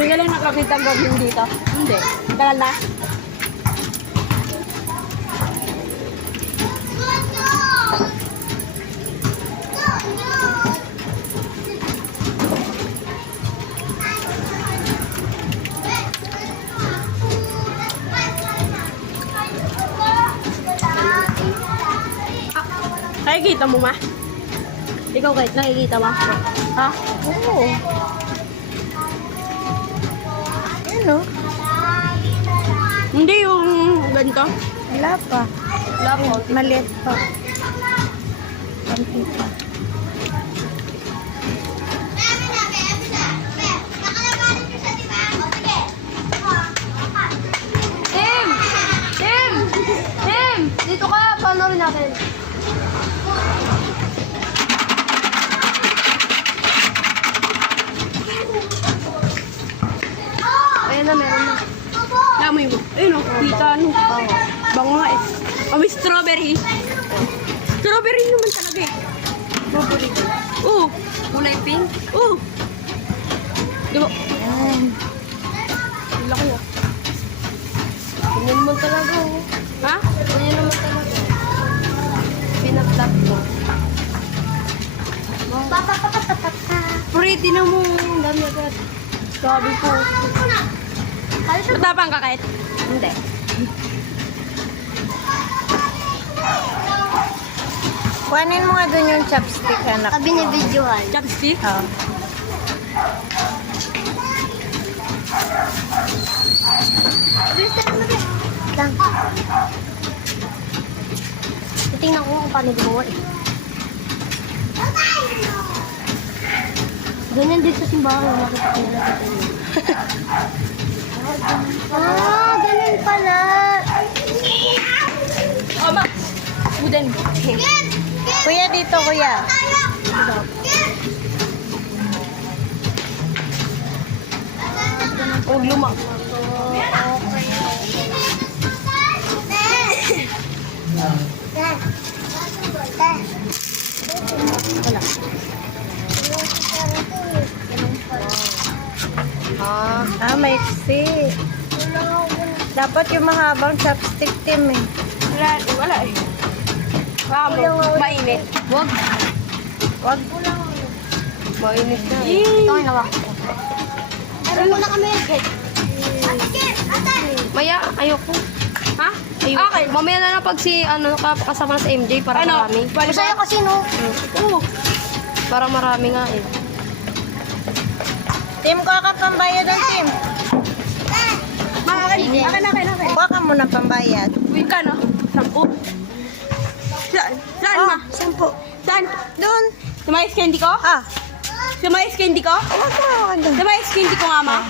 Hindi ka lang nakakita ng goblin dito. Hindi. Tagal na. Nakikita mo ma? Ikaw kahit nakikita mo? Ha? Oo. Ano? Hindi yung ganito. Wala pa. Wala po. Maliit pa. Konti pa. Tim! Tim! Tim! Dito ka, panoorin natin. Ayan na, meron na. Lamoy mo. Ayun o, kita ano. Bango nga eh. Oh, may strawberry. Strawberry naman talaga eh. Strawberry. Oo. Kulay pink. Oo. Diba? Ayan. Ang laki ah. Ganyan naman talaga. Oh. Ha? Ganyan naman talaga. Pinag-vlog mo. Pretty na mo. Ang dami agad. Sabi ko. Matapang ka kahit? Hindi. Kuhanin mo nga dun yung chopstick, anak. Binibidyohan. Chopstick? Oo. Lang. Tingnan ko kung paano gumawa eh. Ganyan din sa simbahan. Nakita ko nila dito. Ganun pala. Oh, ma. Wooden. Kuya, dito, kuya. Huwag luma. Wala. Maiksi. Dapat yung mahabang chopstick, Tim, eh. Wala eh. Wala mo. Mainit. Huwag. Wag. Mainit na. Ito ang nawa ko. Meron muna kami. Maya, ayoko. Ha? Ayoko. Okay. Mamaya na lang pag si, kasama na sa MJ para marami. Masaya kasi no. Oo. Para marami nga eh. Tim, kuha ka pambayad ng Tim. Akin. Kuha ka muna pambayad. Wait ka no? 10. Saan ma? 10. Saan? Doon. Sa mais candy ko? Ah. Sa mais candy ko? Huwag ka. Sa mais candy ko nga ma?